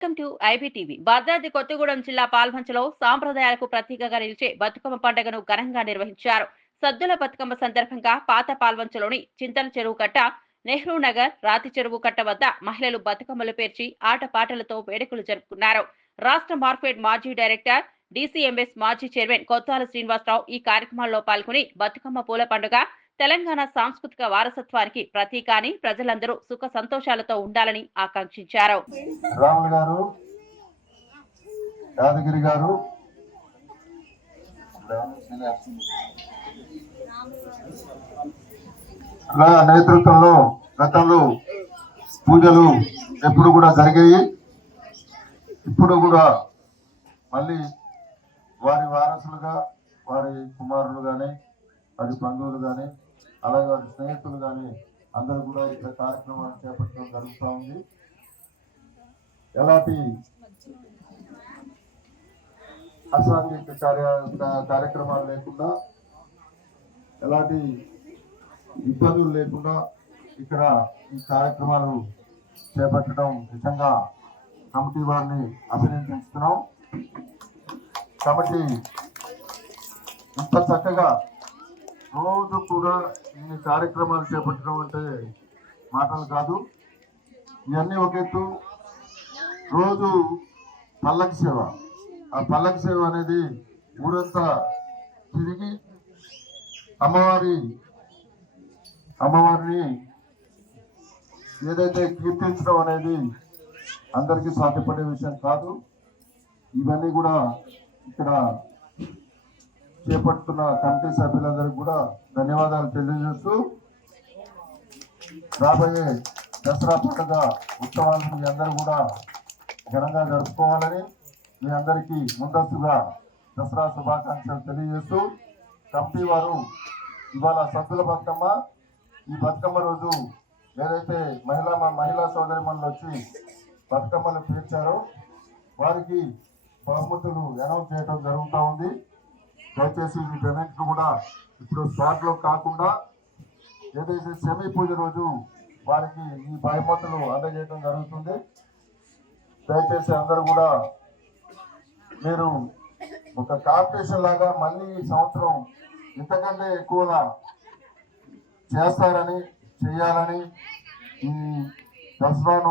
Welcome to IBTV Bhadradri Kothagudem జిల్లా పాల్వంచలో సాంప్రదాయాలకు ప్రతీకగా నిలిచే బతుకమ్మ పండుగను ఘనంగా నిర్వహించారు. సద్దుల బతుకమ్మ సందర్భంగా పాత పాల్వంచలోని చింతల చెరువు కట్ట నెహ్రూ నగర్ రాతి చెరువు కట్ట వద్ద మహిళలు బతుకమ్మలు పేర్చి ఆటపాటలతో వేడుకలు జరుపుకున్నారు. రాష్ట్ర మార్కెట్ మాజీ డైరెక్టర్ డీసీఎంఎస్ మాజీ చైర్మన్ కొత్తాల శ్రీనివాసరావు ఈ కార్యక్రమాల్లో పాల్గొని బతుకమ్మ పూల పండుగ తెలంగాణ సాంస్కృతిక వారసత్వానికి ప్రతీక అని ప్రజలందరూ సుఖ సంతోషాలతో ఉండాలని ఆకాంక్షించారు. రాములు గారు యాదగిరి గారు నేతృత్వంలో గతంలో పూజలు ఎప్పుడు కూడా జరిగాయి. ఇప్పుడు కూడా మళ్ళీ వారి వారసులుగా వారి కుమారులు కానీ వారి బంధువులు కానీ అలాగే వాళ్ళ స్నేహితులు కానీ అందరూ కూడా ఇక్కడ కార్యక్రమాలు చేపట్టడం జరుగుతూ ఉంది. ఎలాంటి అసాంఘిక కార్య కార్యక్రమాలు లేకుండా ఎలాంటి ఇబ్బందులు లేకుండా ఇక్కడ ఈ కార్యక్రమాలు చేపట్టడం నిజంగా కమిటీ వారిని అభినందిస్తున్నాం. కాబట్టి ఇంత చక్కగా రోజు కూడా ఇన్ని కార్యక్రమాలు చేపట్టడం అంటే మాటలు కాదు. ఇవన్నీ ఒక ఎత్తు. రోజు పల్లకి సేవ. ఆ పల్లకి సేవ అనేది ఊరంతా తిరిగి అమ్మవారి అమ్మవారిని ఏదైతే కీర్తించడం అనేది అందరికీ సాధ్యపడే విషయం కాదు. ఇవన్నీ కూడా ఇక్కడ చేపట్టుతున్న కమిటీ సభ్యులందరికీ కూడా ధన్యవాదాలు తెలియజేస్తూ రాబోయే దసరా పండుగ ఉత్సవాలను మీ అందరూ కూడా ఘనంగా జరుపుకోవాలని మీ అందరికీ ముందస్తుగా దసరా శుభాకాంక్షలు తెలియజేస్తూ కమిటీ వారు ఇవాళ సద్దుల బతుకమ్మ. ఈ బతుకమ్మ రోజు ఏదైతే మహిళా మహిళా సోదరి వచ్చి బతుకమ్మలు పేర్చారో వారికి బహుమతులు అనౌన్స్ చేయడం జరుగుతూ ఉంది. దయచేసి వీటన్నింటిని కూడా ఇప్పుడు స్పాట్లో కాకుండా ఏదైతే సెమీ పూజ రోజు వారికి ఈ బహుమతులు అందజేయడం జరుగుతుంది. దయచేసి అందరూ కూడా మీరు ఒక కాంపిటీషన్ లాగా మళ్ళీ ఈ సంవత్సరం ఇంతకంటే ఎక్కువగా చేస్తారని చేయాలని ఈ దసరాను